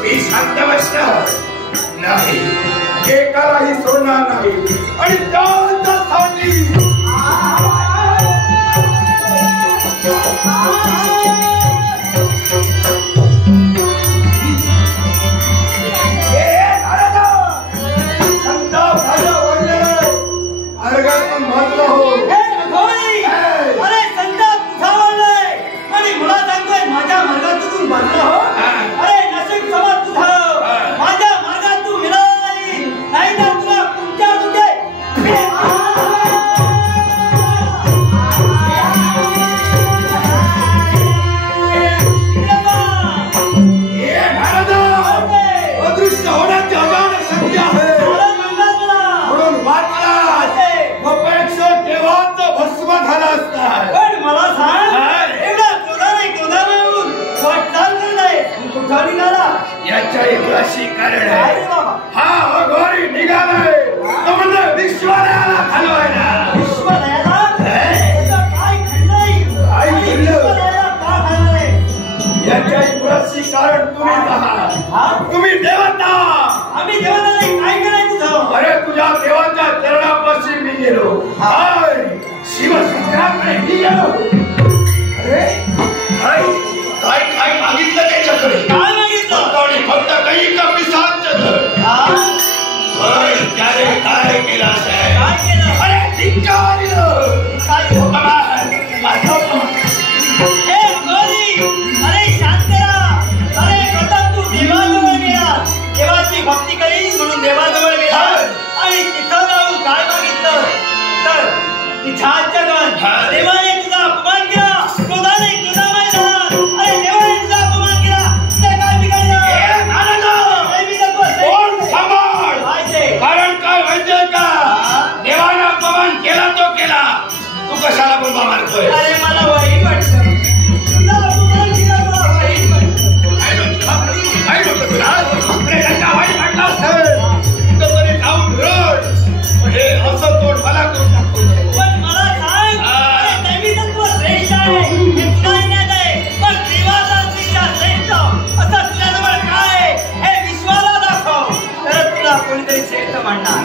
मी शांत बसणार नाही, एकालाही सोडणार नाही आणि त्यासाठी अशी कारण आहे. हा अघोरी निघालाय तो म्हणजे विश्वालयाला घालवायला. विश्वालयाला काय घडलंय? याच्या इतिहासी कारण तुम्हीच आहात. तुम्ही देवता. आम्ही देवता नाही. काय करायचं? अरे तुझ्या देवाच्या चरणापाशी मी गेलो. शिवशंकराकडे मी गेलो. अरे काय काय मागितलं त्याच्याकडे? काय मागितलं? फक्त काही कमी साथ त्याने काय केलं? काय केलं? अरे अरे शांतरा. अरे प्रथम तू देवाजवळ गेला, देवाची भक्ती करी म्हणून देवाजवळ गेला आणि तिथं जाऊन काय मागितलं तर तिथाच्या देवाने तुझा अपमान केला, क्रोधाने क्रोधामय झाला. अरे देवाने तुझा अपमान केला, ते काय बिघडलं? कारण काय माहितीये का? देवाने अपमान केला तो केला, तू कशाला बोलवा मारतोय? अरे मला वाईट वाटतं. तुझा अपमान केला मला वाईट वाटतं. वाईट वाटतं तुला? त्यांना वाईट वाटलं असेल तर तरी जाऊन रड. म्हणजे असं तोड मला करून टाकतो. पण मला सांग, दैविकत्व श्रेष्ठ आहे हे तुला ज्ञात आहे, पण देवाचा पेक्षा श्रेष्ठ असं तुझ्याजवळ काय हे विश्वाला दाखव, तर तुला कोणीतरी श्रेष्ठ म्हणणार.